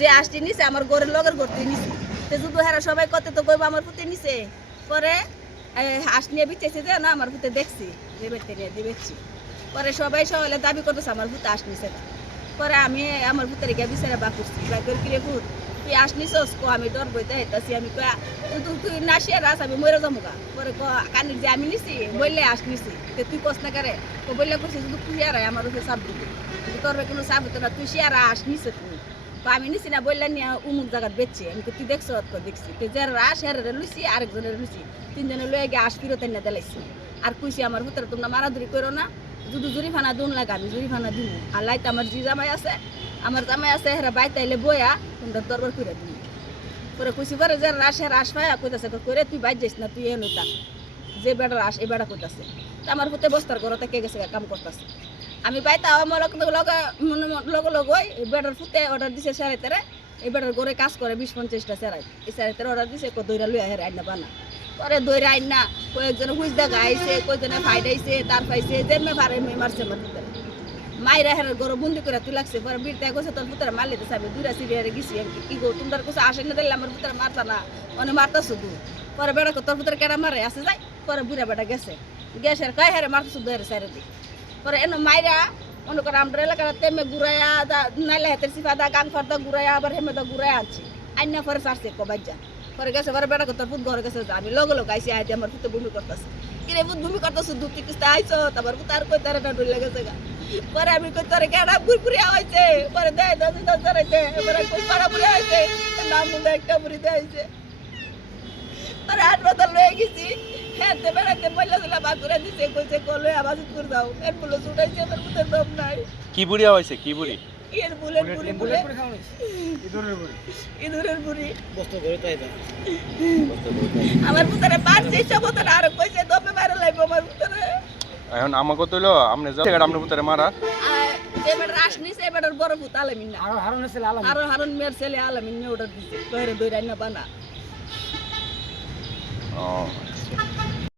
যে আসটি নিছে, আমার ঘরের লগের ঘরতে নিছে তো যদি হেরা সবাই কত তো কইব আমার পুতে নিছে। পরে হাঁস নিয়ে বিচেছে যে না, আমার পুতে দেখছি। যে বেতে নিয়ে দিবেছি পরে সবাই সবাই দাবি করতেছে, আমার পুতে হাঁস নিছে পরে আমি আমার পুতের গিয়ে বিচারে বা করছি। বা করে, কিরে পুত তুই হাঁস নিছস? কো, আমি ডর বইতে হইতাছি আমি কয়া, তুই তুই নাসিয়ে রাস, আমি মরে যাব পরে ক কানি যে আমি নিছি বললে আস নিছি। তো তুই কস না করে? তো বললে করছি শুধু তুই আর আমার উপরে চাপ দিবি তোর কোনো চাপ হতো না তুই শিয়ার হাঁস নিছে তুমি। তো আমি নিছি না বললে নিয়ে উমুক জায়গায় বেচছি। আমি তুই দেখছ তো দেখছি। তো যার রাস হেরে লুইছি আরেকজনের লুইছি। তিনজনে লয়ে গিয়ে আস ফিরত এনে দিলাইছি। আর কুইছি, আমার ভিতরে তোমরা মারাধরি করো না, যদি জুরিফানা দুন লাগে, আমি জুরিফানা দিব আর লাইতে আমার জি জামাই আছে, আমার জামাই আছে, হেরা বাইতে আইলে বইয়া তোমরা দরবার করে দিবি পরে কুইছি, পরে যে রাস হেরা আস পায়া কইতাছে করে তুই বাইর যাইস না, তুই এনে তা যে বেড়া রাস এই বেড়া কইতাছে। তো আমার পুতে বস্তার ঘরতে কে গেছে কাম করতেছে। আমি বাইতে আমার লগে লগে লগে লগে ওই বেড়ার ফুতে অর্ডার দিছে সেরাইতে এই বেড়ার ঘরে কাজ করে বিশ পঞ্চাশটা সেরাই এই সেরাইতে অর্ডার দিছে দইরা লুয়া হেরা আইনা বানা পরে দইরা আইনা কয়েকজনে হুইজ দেখা আইছে কয়েকজনে ফাইডাইছে তার পাইছে যেমে পারে মে মারছে ভিতরে মাইরা হেরার গরু বন্দি করে তুই লাগছে, পরে বিরতে কইছে তোর পুতরা মারলে দিছে আমি দুইটা সিরিয়ারে গেছি কি গো, তোমার কইছে আসে না দিলে আমার পুতরা মারতা না অনেক মারতা শুধু পরে বেড়া তোর পুতরা কেডা মারে আসে যাই। পরে বুড়া বেটা গেছে। গেছে কয় হেরে মারতা শুধু হেরে সাইরে দি পরে এনো মাইরা মনে করে আমরা এলাকার তেমে ঘুরাইয়া নাইলে হাতের সিফা দা গাং ফার দা ঘুরাইয়া আবার হেমে দা ঘুরাইয়া আনছি আইনা পরে সারছে কবাইজা পরে গেছে পরে বেটা কো তোর পুত ঘরে গেছে আমি লগে লগে আইসি আইতে আমার পুতে বমি করতেছে কিরে পুত বমি করতেছে দুটি কিস্তা আইছো তারপর পুত আর কই তারে ডুলে গেছে গা পরে আমি কই তোরে কেডা বুরপুরি আইছে পরে দেয় দশ দশ ধরাইছে পরে কই পাড়া পুরি আইছে নাম বলে একটা পুরি দেয়ছে পরে আট বদল লয়ে গেছি হ্যাঁ তে বেড়াতে বললে দিলা বা করে দিছে কইছে কলে আবার করে দাও এর বলে ছুটাইছে আমার পুতের দম নাই। কি বুড়িয়া হয়েছে? কি বুড়ি? এর বুড়ি বুলে ইঁদুরের বুড়ি। আমার পুতরে পারছে সব আর কইছে দমে মারা লাইব আমার পুতরে এখন আমাকে তো হলো আপনি যাও। আপনার পুতারে মারা। আর রাস নিছে এবার বড় পুত আলামিন না। আরও হারুন ছিল আলাম আরও হারুন মেয়ের ছেলে আলামিন নিয়ে অর্ডার দিছে। কইরে দই রান্না বানা। ও।